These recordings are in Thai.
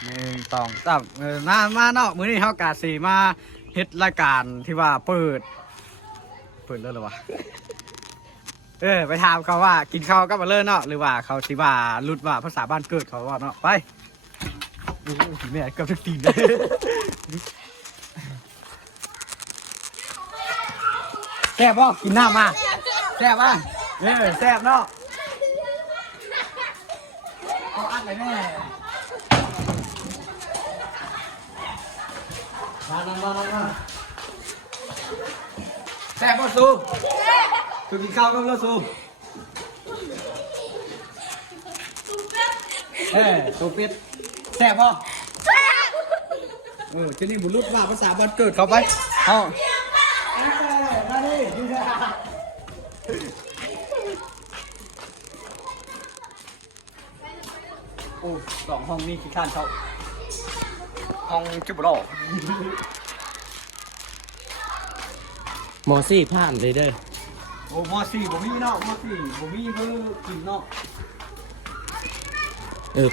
1 2 3มาเนาะมื้อนี้เฮากะสิมาเฮ็ดรายการที่ว่าเปิดแล้วเหรอวะไปถามเขาว่ากินข้าวกับมาเลยเนาะหรือว่าเขาสิว่ารุดว่าภาษาบ้านเกิดเขาว่าเนาะไปโอ้โหแม่เกือบทุกทีเลยแซ่บบ่กินน้ำมาแซ่บป่ะแซ่บเนาะเขาอัดเลยแม่มาแซ่บบ่ซูกินข้าวกับเราซูตัวเป็ดแซ่บบ่ที่นี่บุรุษว่าภาษาบ้านเกิดเขาไปเอามาดิโอ้2 ห้องนี่ขี้ข้านเขาห้องจุบหล่อมอซี่ผ่านเลยเด้อโอ้มอสี่ผมมีเนาะมอสี่ผมมีเพื่อกินเนาะ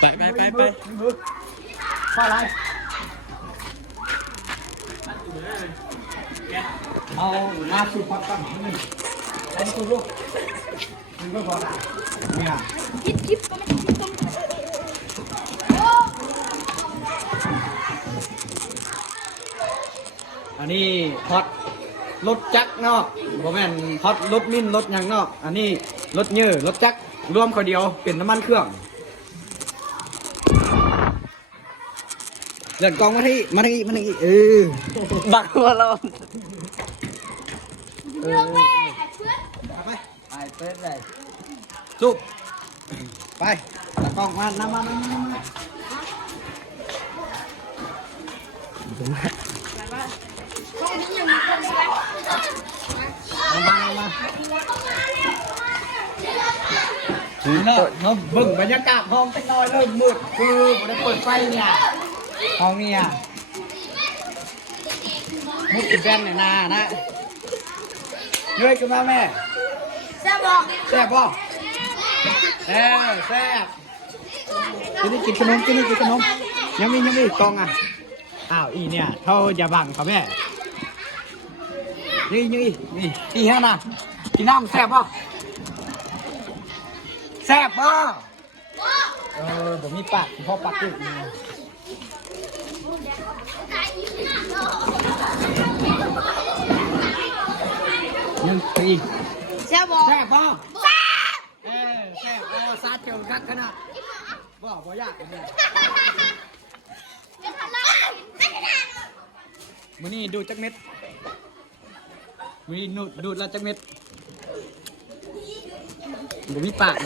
ไปอะไรเอาหน้าสูบพักกันหนึ่งเอาสูบลูกมันก็พอละเนี่ยคิดก็ไม่คิดต้องอันนี้ฮอตรถจักรเนาะบ่แม่นฮอตรถมิ้นรถยังเนาะอันนี้รถเยื่อรถจักรรวมเขาเดียวเป็นน้ำมันเครื่องเลื่อนกองมาที่บักหัวเราไปเปิดเลยจุบไปตะกองมาน้ำมาเราเบิ่งบรรยากาศห้องเป็นน้อยเริ่มมืดคือผมได้เปิดไฟเนี่ยห้องเนี่ยมุดติดแบนเนี่ยนะเฮ้ยกันมาแม่แซ่บบ่แซ่บกินขนมยังมีกองอ่ะอ้าวอีเนี่ยเขาอย่าบังเขาแม่นี่ฮะนะกินน้ำแซ่บบ่ผมมีปากพ่อปากตึกยังตีแซ่บบ่แซ่บซาเจียวกักขนาดบ่ยากเนี่ยมื้อนี้ดูจักเม็ดมื้อนี้ดูดละจักเม็ดผมมีปาก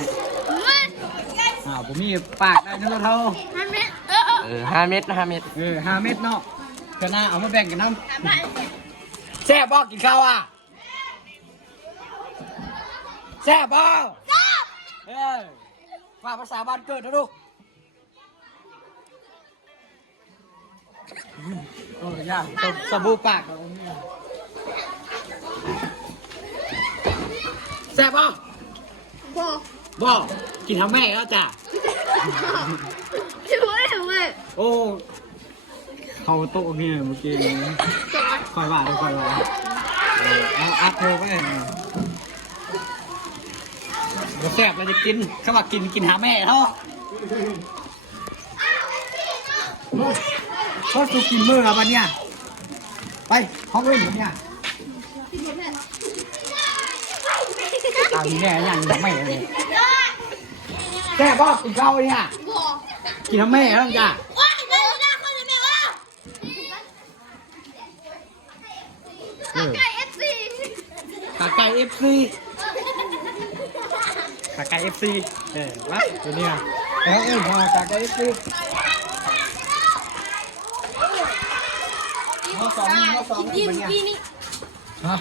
ผมมีปากได้นั่นเท่า5 เม็ด5 เม็ด5 เม็ดเนาะก็น่าเอามาแบ่งกันน้ำแซ่บบ่กินข้าวอ่ะแซ่บบ่ว่าภาษาบ้านเกิดนะลูกยากสบู่ปากแซ่บบ่กินทำแม่แล้วจ้ะโอ้เขาโต๊ะเนี่ยเมื่อกี้คอยว่าเอาอัพโทรไปแซ่บเราจะกินเขาบอกกินหาแม่เขาเขาสูกินมือเราบันเนี่ยไปห้องเล่นบันเนี่ยแม่ยังแม่เลยแซ่บบ่กินข้าวเนี่ยกินทำแม่แล้วจ้ะขาไก่ FC วะตัวนี้มาขาไก่ FC ม.2เป็นไงฮะ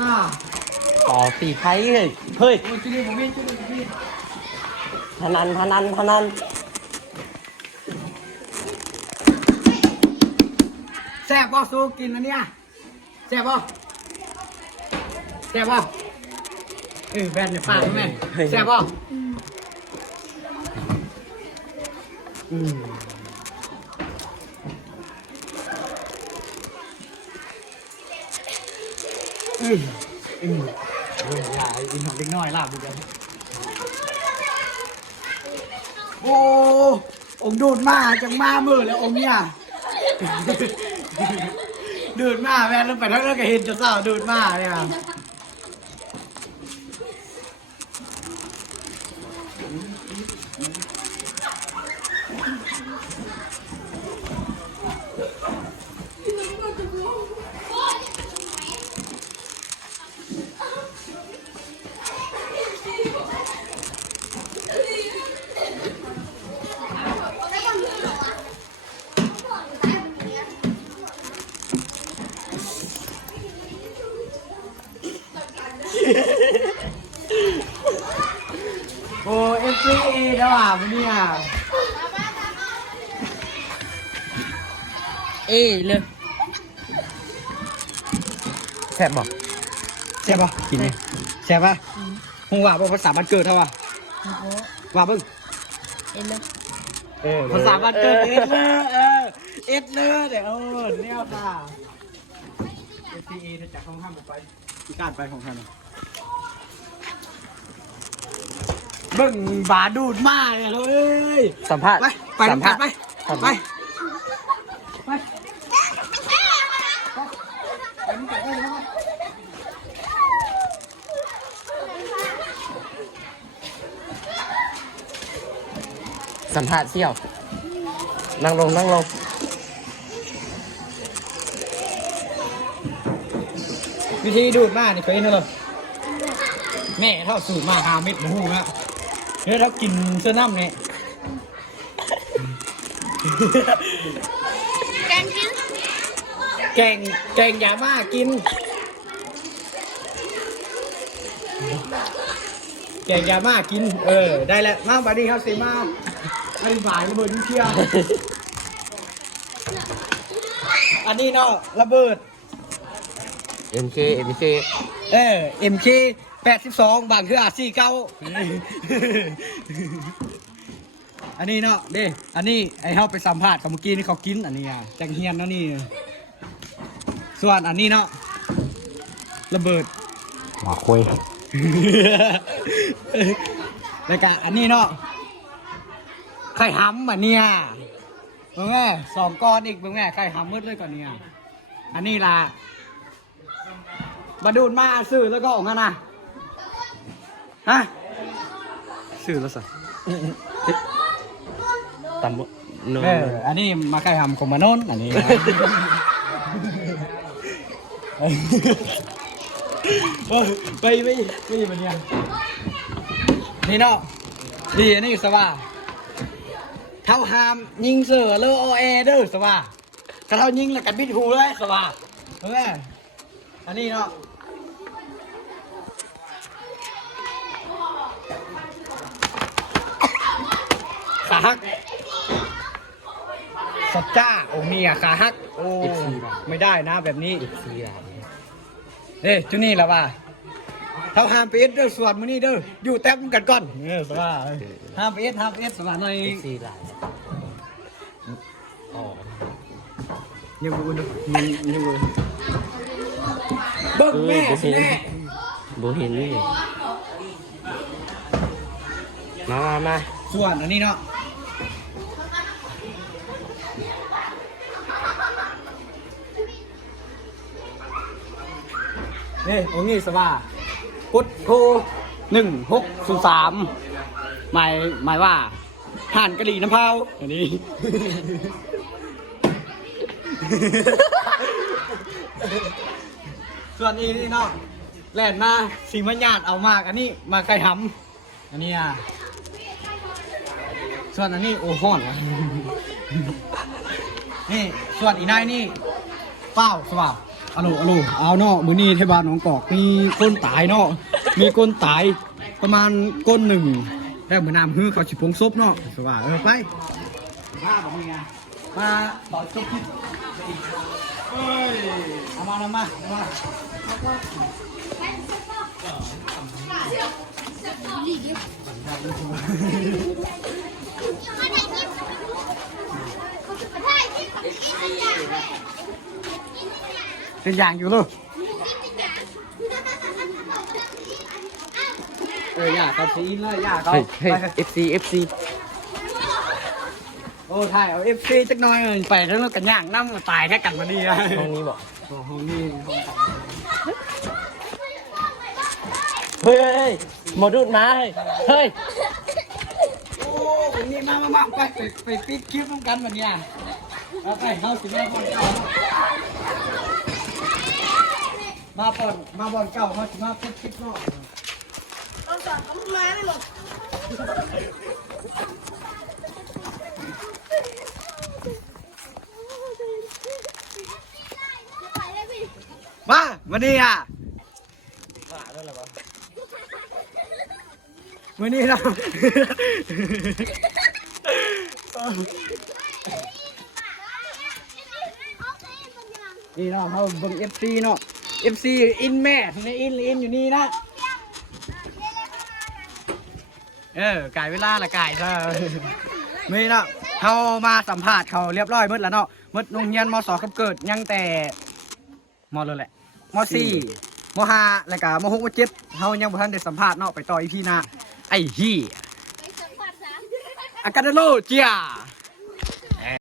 น่าต่อตีไพ่เฮ้ยที่นี่ผมมีพนันแซ่บบ่สู้กินแล้วเนี่ยแซ่บบ่แบนเนี่ยปากแม่แซ่บบ่ อืมอืมอืมหลายอินหอมเล็กน้อยลาบดูกันโอ้องค์ดูดมาจังมามือแล้วองค์เนี่ยดูดมาแม่แล้วไปทั้งนั้นก็เห็นจะเศร้าดูดมาเนี่ยโอ้เอฟซีเอแล้วอ่ะมันเนี่ย เอ้เลยแซ่บบอก แซ่บปะกินเนี่ยแซ่บปะมึงว่าภาษาบ้านเกิดเท่าว่ะว่าเบิ่ง เอ้เลย ภาษาบ้านเกิดเอ็ดเลยเอ็ดเลยเดี๋ยวเนี่ยค่ะเอฟซีเอจากห้องห้ามไปที่การไปของท่านเบิ่งบาดูดมาเนี่ยเลย สัมภาษณ์ ไปสัมภาษณ์ไปไปไป สัมภาษณ์เสี่ยวนั่งลงนั่งลง วิธีดูดมานี่เคยเห็นเหรอแม่เท่าสูตรมาหาเม็ดหมูนะเดี๋ยวเรากินเสื้อน้ำเนี่ย แกงกิน แกงยาม่ากินแกงยาม่ากินได้แล้วมาบัดนี้ครับเซมาไม่บ่ายระเบิดนิวเคลียร์อันนี้เนาะระเบิด MK เอ็มเค82บางคือ49อันนี้เนาะเด้อันนี้ไอ้เฮาไปสัมภาษณ์กับเมื่อกี้นี่เขากินอันนี้อ่ะจังเฮียนเนาะนี่ส่วนอันนี้เนาะระเบิด หมาคุย แล้วก็อันนี้เนาะไข่ห้ำอันเนี้ยเบิ่งแม่2ก้อนอีกเบิ่งแม่ไข่ห้ำมืดเลยก่อนเนี่ยอันนี้ล่ะมาดูดมาซื้อแล้วก็ออกมานะฮะซื้อแล้วสิ ตำโน อันนี้มาไข่ห้ำของมานนท์อันนี้นะไปมันเนี่ยนี่เนาะดีอันนี้สว่าเท้าหามยิงเสือเลอโอเอเด้อสว่าถ้าเท้ายิงแล้วกันบิดหูเลยสว่าเฮ้ยอันนี้เนาะขาฮักสัจจ้าโอ้เมียขาฮักโอ้ไม่ได้นะแบบนี้ ซีอะไร เอ้ยจุนี่แหละว่าเท้าหามไปเอ็ดเด้อสวัสดิ์มื้อนี้เด้ออยู่แต้มกันก่อนสว่าห้ามไปเอ็ดสวัสดิ์หน่อย ซีอะไรอ๋อ ยังบูดูยังบูเบิ้งแม่แม่ บูเห็นนี่มา ส่วนอันนี้เนาะนี่ตรงนี้สว่าพุทโธ1603หมายว่าห่านกะหรี่น้ำเผาอันนี้ ส่วนอีนี่เนาะแล่นมาสีมันญาติเอามากอันนี้มาไข่หำอันนี้อ่ะส่วนอันนี้โอ้ห้อนว่ะ นี่ส่วนอีนายนี่เป้าสว่าเอาเนาะมื้อนี้เทศบาลหนองกอกมีคนตายเนาะมีคนตายประมาณก้นหนึ่งแล้วเหมือนน้ำฮือเขาฉิพงซบเนาะสว่าไปมาแบบนี้ไงมาต่อจบที่เอ้ยเอามา เป็นอย่างอยู่ลูกอย่าเขาซีนเลยอย่าเขา เฮ้ย FC โอ้ถ่ายเอา FC จักหน่อยไปแล้วเรากันย่างน้ำตายแค่กันมาดีอะ ห้องนี้บอก ห้องนี้ เฮ้ยหมอดูดมาเฮ้ย โอ้วันนี้มาไปปิดคลิปร่วมกันวันนี้เอาไปเข้าสิแม่บอลเก่ามาบอลเก่ามาสิมาปิดคลิปเนาะ เราสอนเขามาไม่หมด มาวันนี้อ่ะวันนี้เรานี่เนาะเขาเบิ่ง FC เนาะ FC อินแม่ในอินอยู่นี่นะไก่เวลาละไก่ซะมีเนาะเขามาสัมภาษณ์เขาเรียบร้อยหมดแล้วเนาะหมดโรงเรียนม.2ครับเกิดยังแต่ม.เลยแหละม.4ม.5แล้วก็ม.6ม.7เขายังบ่ทันได้สัมภาษณ์เนาะไปต่ออีพีหน้าไอ้เหี้ย ไปสัมผัสนะ อากาศโลเจีย